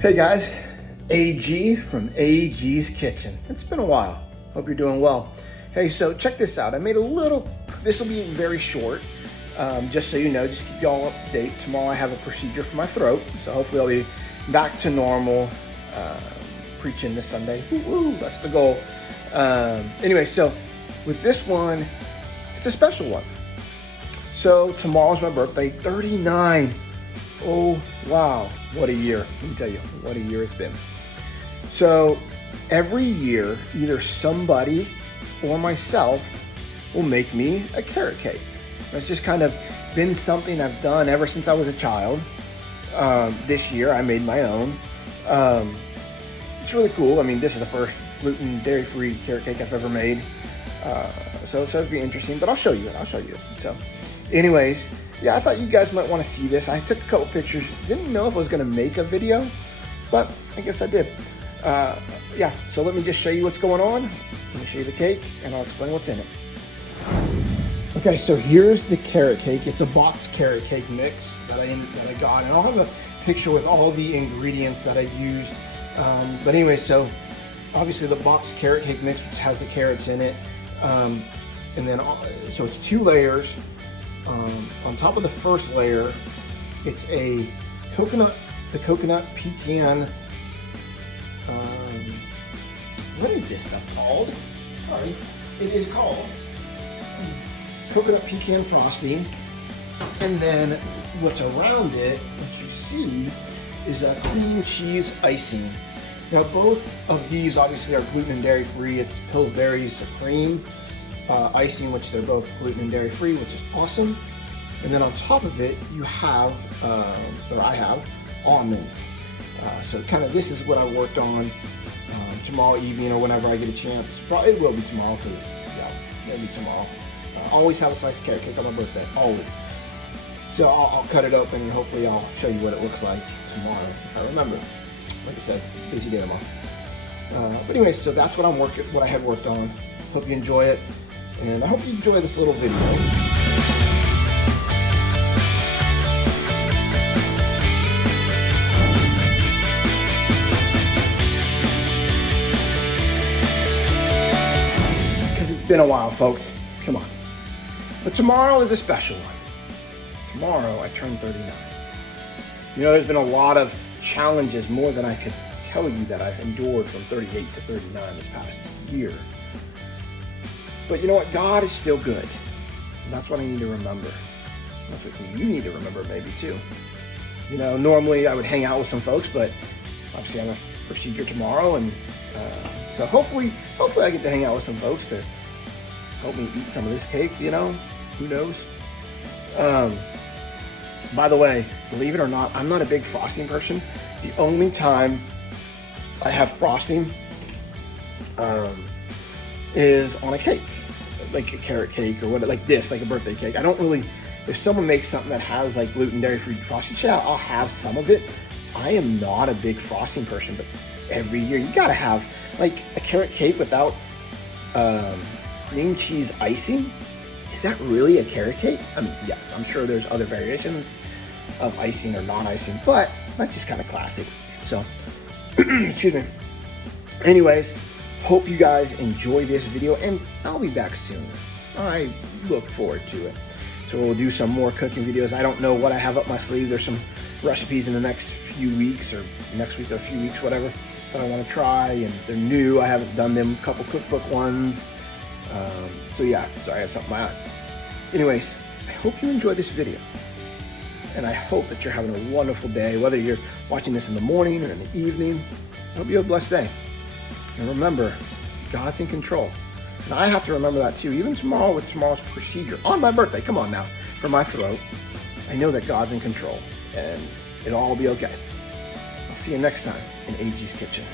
Hey guys, AG from AG's Kitchen. It's been a while. Hope you're doing well. Hey, so check this out. I made a little, this will be very short, just so you know, just keep y'all up to date. Tomorrow I have a procedure for my throat, so hopefully I'll be back to normal, preaching this Sunday. Woo, that's the goal. Anyway, so with this one, it's a special one. So tomorrow's my birthday, 39. Oh, wow. What a year. Let me tell you, what a year it's been. So every year, either somebody or myself will make me a carrot cake. It's just kind of been something I've done ever since I was a child. This year, I made my own. It's really cool. I mean, this is the first gluten, dairy-free carrot cake I've ever made. So it'll be interesting, but I'll show you it. So anyways, yeah, I thought you guys might want to see this. I took a couple pictures. Didn't know if I was going to make a video, but I guess I did. Yeah, so let me just show you what's going on. Let me show you the cake, and I'll explain what's in it. Okay, so here's the carrot cake. It's a boxed carrot cake mix that I got, and I'll have a picture with all the ingredients that I used. But anyway, so obviously the boxed carrot cake mix, which has the carrots in it, and then so it's 2 layers. On top of the first layer, it's the coconut pecan. What is this stuff called? Sorry, it is called coconut pecan frosting. And then what's around it, what you see, is a cream cheese icing. Now both of these obviously are gluten and dairy free. It's Pillsbury Supreme icing, which they're both gluten and dairy free, which is awesome. And then on top of it, you have, or I have, almonds. So kind of this is what I worked on tomorrow evening or whenever I get a chance. Probably it will be tomorrow because, yeah, it'll be tomorrow. Always have a slice of carrot cake on my birthday, always. So I'll cut it open and hopefully I'll show you what it looks like tomorrow if I remember. Like I said, busy day tomorrow. But anyway, so that's what I had worked on. Hope you enjoy it. And I hope you enjoy this little video. Because it's been a while, folks. Come on. But tomorrow is a special one. Tomorrow I turn 39. You know, there's been a lot of challenges, more than I could tell you, that I've endured from 38 to 39 this past year. But you know what? God is still good. And that's what I need to remember. That's what you need to remember maybe too. You know, normally I would hang out with some folks, but obviously I have a procedure tomorrow, and so hopefully I get to hang out with some folks to help me eat some of this cake, you know? Who knows? By the way, believe it or not, I'm not a big frosting person. The only time I have frosting is on a cake, like a carrot cake or what, like this, like a birthday cake. I don't really, if someone makes something that has like gluten, dairy-free frosting, yeah, I'll have some of it. I am not a big frosting person, but every year you gotta have like a carrot cake without cream cheese icing. Is that really a carrot cake? I mean, yes, I'm sure there's other variations of icing or non-icing, but that's just kind of classic. So, excuse me. Anyways, hope you guys enjoy this video, and I'll be back soon. I look forward to it. So we'll do some more cooking videos. I don't know what I have up my sleeve. There's some recipes in the next few weeks, or next week or a few weeks, whatever, that I want to try, and they're new. I haven't done them, a couple cookbook ones. So yeah, sorry, I have something in my eye. Anyways, I hope you enjoyed this video, and I hope that you're having a wonderful day, whether you're watching this in the morning or in the evening. I hope you have a blessed day. And remember, God's in control. And I have to remember that too, even tomorrow with tomorrow's procedure, on my birthday, come on now, for my throat. I know that God's in control, and it'll all be okay. I'll see you next time in AG's Kitchen.